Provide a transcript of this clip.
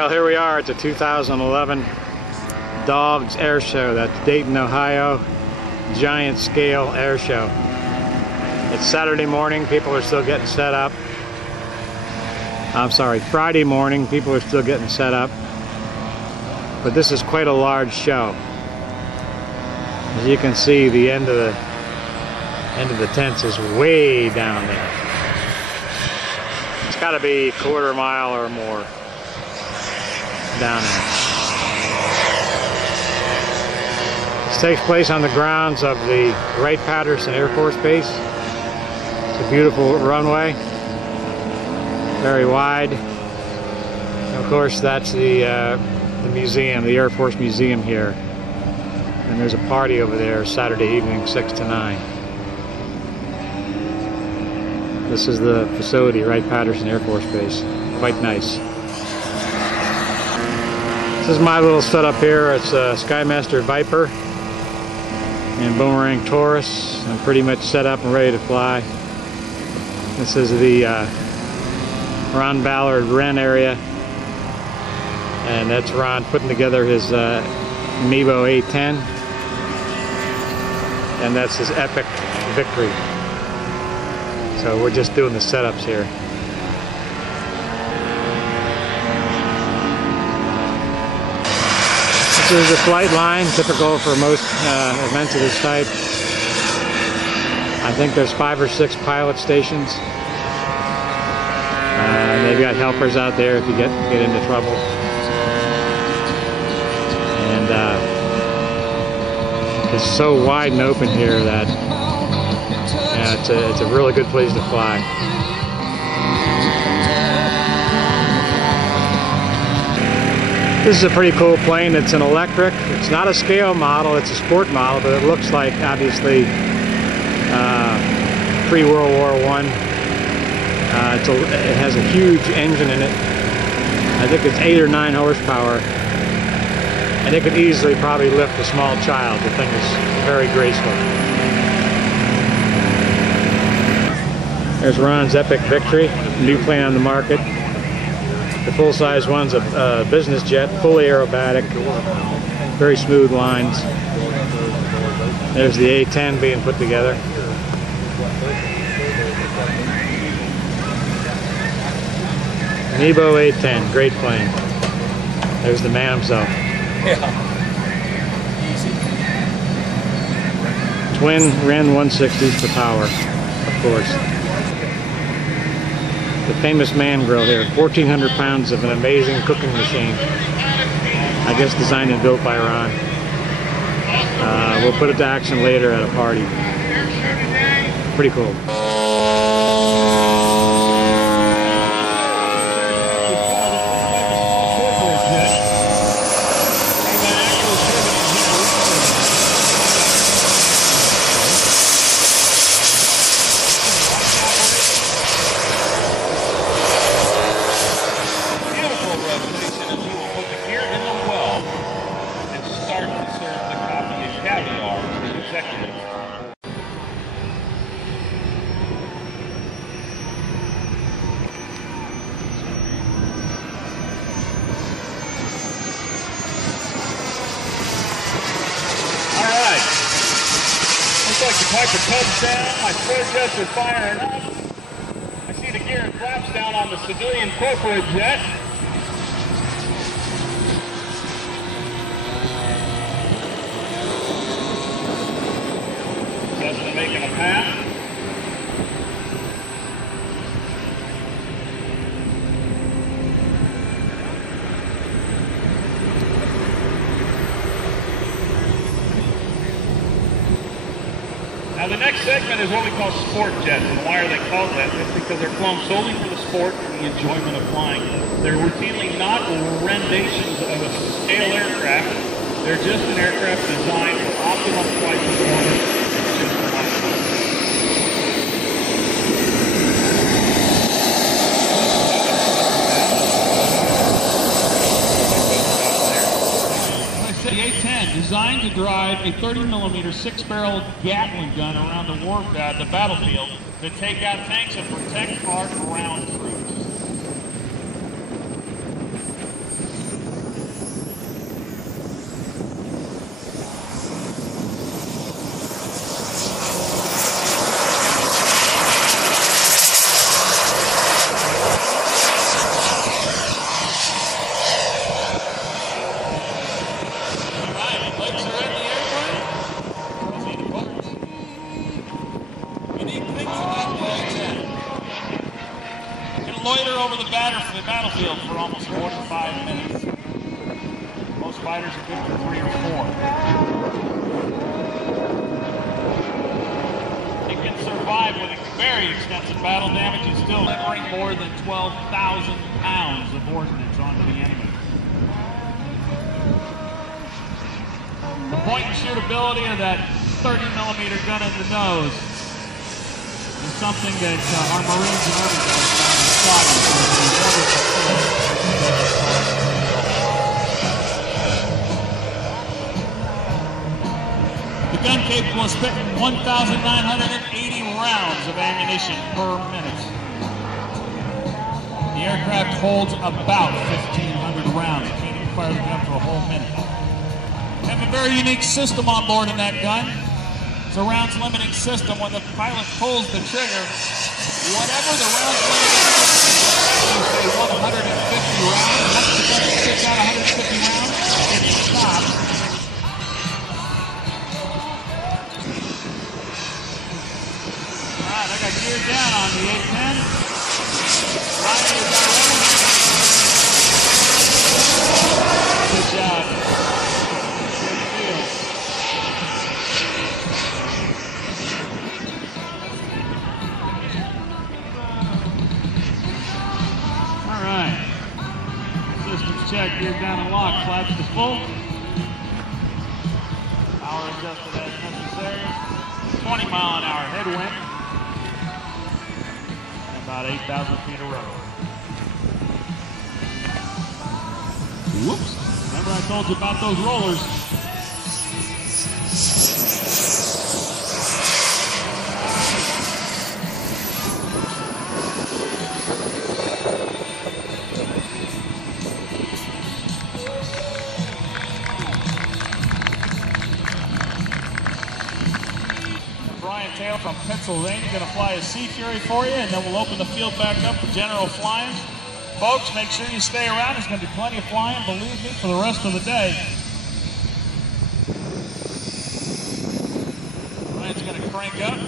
Well, here we are at the 2011 Dogs Air Show. That's Dayton Ohio Giant Scale Air Show. It's Saturday morning, people are still getting set up. I'm sorry, Friday morning, people are still getting set up. But this is quite a large show. As you can see, the end of the tents is way down there. It's got to be a quarter mile or more down there. This takes place on the grounds of the Wright Patterson Air Force Base. It's a beautiful runway, very wide. And of course, that's the museum, the Air Force Museum here. And there's a party over there Saturday evening, 6 to 9. This is the facility, Wright Patterson Air Force Base. Quite nice. This is my little setup here. It's a Skymaster Viper and Boomerang Taurus. I'm pretty much set up and ready to fly. This is the Ron Ballard Wren area. And that's Ron putting together his MIBO A-10. And that's his epic victory. So we're just doing the setups here. This is the flight line, typical for most events of this type. I think there's 5 or 6 pilot stations. They've got helpers out there if you get into trouble. And it's so wide and open here that it's a really good place to fly. This is a pretty cool plane. It's an electric. It's not a scale model, it's a sport model, but it looks like, obviously, pre-World War I. It has a huge engine in it. I think it's 8 or 9 horsepower. And it could easily probably lift a small child. The thing is very graceful. There's Ron's Epic Victory, new plane on the market. The full-size one's a business jet, fully aerobatic, very smooth lines. There's the A-10 being put together. MIBO A-10, great plane. There's the man himself. Twin Wren 160s for power, of course. The famous man grill here, 1,400 pounds of an amazing cooking machine. I guess designed and built by Ron. We'll put it to action later at a party. Pretty cool. Like the Piper tubs down, my spread jets are firing up. I see the gear and flaps down on the civilian corporate jet. Cessna making a pass. Now the next segment is what we call sport jets, and why are they called that? That's because they're flown solely for the sport and the enjoyment of flying. They're routinely not renditions of a scale aircraft. They're just an aircraft designed for optimum flight performance. The A-10, designed to drive a 30mm 6-barrel Gatling gun around the battlefield to take out tanks and protect our ground troops. airfield for almost 45 minutes. Most fighters are good for 3 or 4. It can survive with very extensive battle damage and still delivering more than 12,000 pounds of ordnance onto the enemy. The point and shoot ability of that 30mm gun in the nose is something that our Marines and Army guys found in Scotland. The gun capable of spitting 1,980 rounds of ammunition per minute. The aircraft holds about 1,500 rounds. You can't even fire the gun for a whole minute. We have a very unique system on board in that gun. It's a rounds limiting system. When the pilot pulls the trigger, whatever the rounds limiting system is, say 150 rounds, once the gun spits out 150 rounds, it stops. Alright, I got geared down on the 810. Ryan, you got ready? Good job. Good deal. Alright. Systems check, geared down and locked, flaps to full. Power adjusted as necessary. 20-mile-an-hour headwind. And about 8,000 feet of rudder. Whoops. Remember I told you about those rollers. Brian Taylor from Pennsylvania going to fly a Sea Fury for you, and then we'll open the field back up for general flying. Folks, make sure you stay around. There's going to be plenty of flying, believe me, for the rest of the day. Ryan's going to crank up.